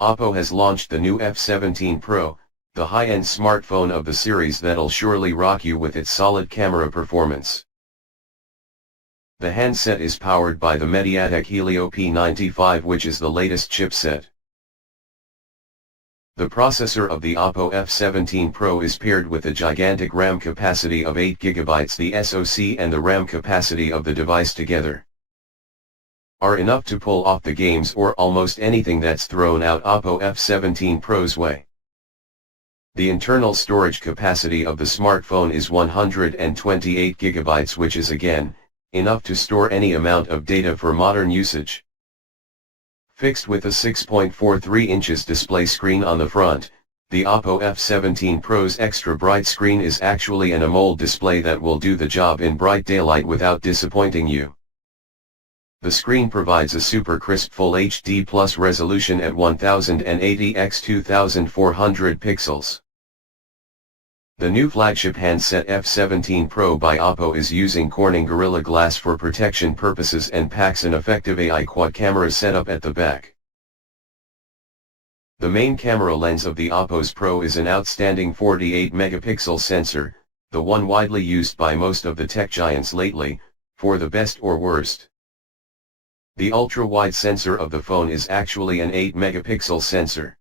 Oppo has launched the new F17 Pro, the high-end smartphone of the series that'll surely rock you with its solid camera performance. The handset is powered by the MediaTek Helio P95, which is the latest chipset. The processor of the Oppo F17 Pro is paired with a gigantic RAM capacity of 8 GB. The SoC and the RAM capacity of the device together are enough to pull off the games or almost anything that's thrown out Oppo F17 Pro's way. The internal storage capacity of the smartphone is 128 GB, which is again, enough to store any amount of data for modern usage. Fixed with a 6.43 inches display screen on the front, the Oppo F17 Pro's extra bright screen is actually an AMOLED display that will do the job in bright daylight without disappointing you. The screen provides a super crisp Full HD Plus resolution at 1080 x 2400 pixels. The new flagship handset F17 Pro by Oppo is using Corning Gorilla Glass for protection purposes and packs an effective AI quad camera setup at the back. The main camera lens of the Oppo's Pro is an outstanding 48 megapixel sensor, the one widely used by most of the tech giants lately, for the best or worst. The ultra-wide sensor of the phone is actually an 8 megapixel sensor.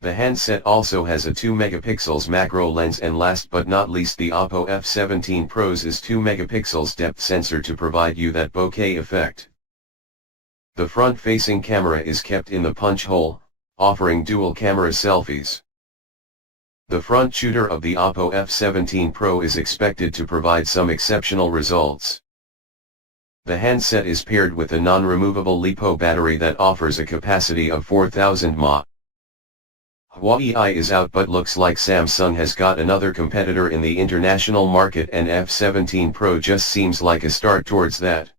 The handset also has a 2 megapixels macro lens, and last but not least, the Oppo F17 Pro's is 2 megapixels depth sensor to provide you that bokeh effect. The front-facing camera is kept in the punch hole, offering dual camera selfies. The front shooter of the Oppo F17 Pro is expected to provide some exceptional results. The handset is paired with a non-removable LiPo battery that offers a capacity of 4000 mAh. Huawei is out, but looks like Samsung has got another competitor in the international market, and F17 Pro just seems like a start towards that.